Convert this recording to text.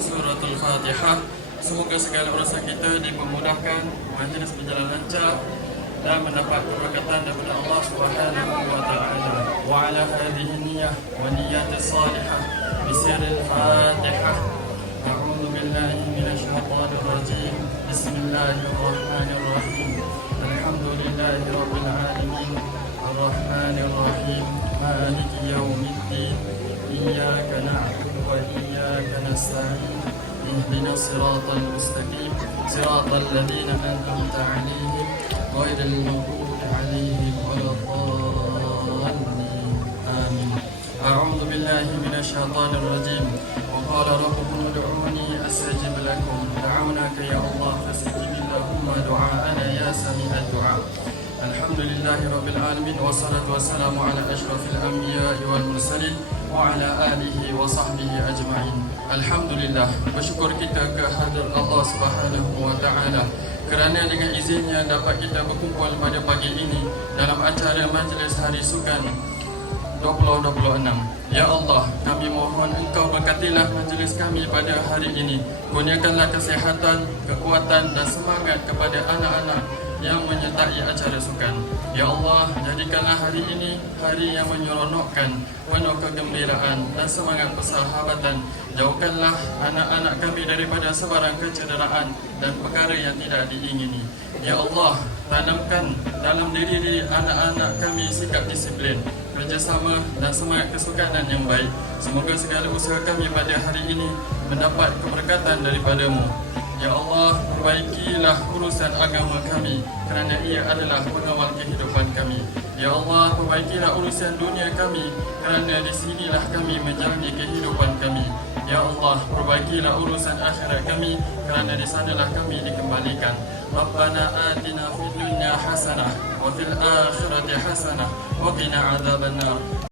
suratul Fatihah. Semoga segala urusan kita dipermudahkan, majlis berjalan lancar dan mendapat keberkatan daripada Allah Subhanahu wa taala. Wa ala hadhihi niyyah wa niyyatis salihah bisirril Fatihah. A'udzu billahi minasy syaithanir rajim. Bismillahirrahmanirrahim. Alhamdulillahi rabbil alamin. Arrahmanir rahim. Maliki yaumiddin. Iyyaka na'budu wa iyyaka nasta'in. اهدنا الصراط المستقيم صراط الذين أنعمت عليهم غير المغضوب عليهم ولا الضالين آمين. أعوذ بالله من الشيطان الرجيم. وقال ربكم ادعوني أستجب لكم. دعوناك يا الله فاستجب اللهم دعاءنا يا سميع الدعاء. الحمد لله رب العالمين والصلاة والسلام على أشرف الأنبياء والمرسلين وعلى آله وصحبه أجمعين. Alhamdulillah, bersyukur kita kehadrat Allah Subhanahu wa taala kerana dengan izinnya dapat kita berkumpul pada pagi ini dalam acara majlis Hari Sukan 2026. Ya Allah, kami mohon Engkau berkatilah majlis kami pada hari ini. Kurniakanlah kesihatan, kekuatan dan semangat kepada anak-anak yang menyertai acara sukan. Ya Allah, jadikanlah hari ini hari yang menyeronokkan, penuh kegembiraan dan semangat persahabatan. Jauhkanlah anak-anak kami daripada sebarang kecederaan dan perkara yang tidak diingini. Ya Allah, tanamkan dalam diri anak-anak kami sikap disiplin, kerjasama dan semangat kesukanan yang baik. Semoga segala usaha kami pada hari ini mendapat keberkatan daripada-Mu. Ya Allah, perbaikilah urusan agama kami kerana ia adalah pengawal kehidupan kami. Ya Allah, perbaikilah urusan dunia kami kerana di sinilah kami menjalani kehidupan kami. Ya Allah, perbaikilah urusan akhirat kami kerana di sanalah kami dikembalikan. Rabbana atina fid dunya hasanah wa fil akhirati hasanah wa qina adzabannar.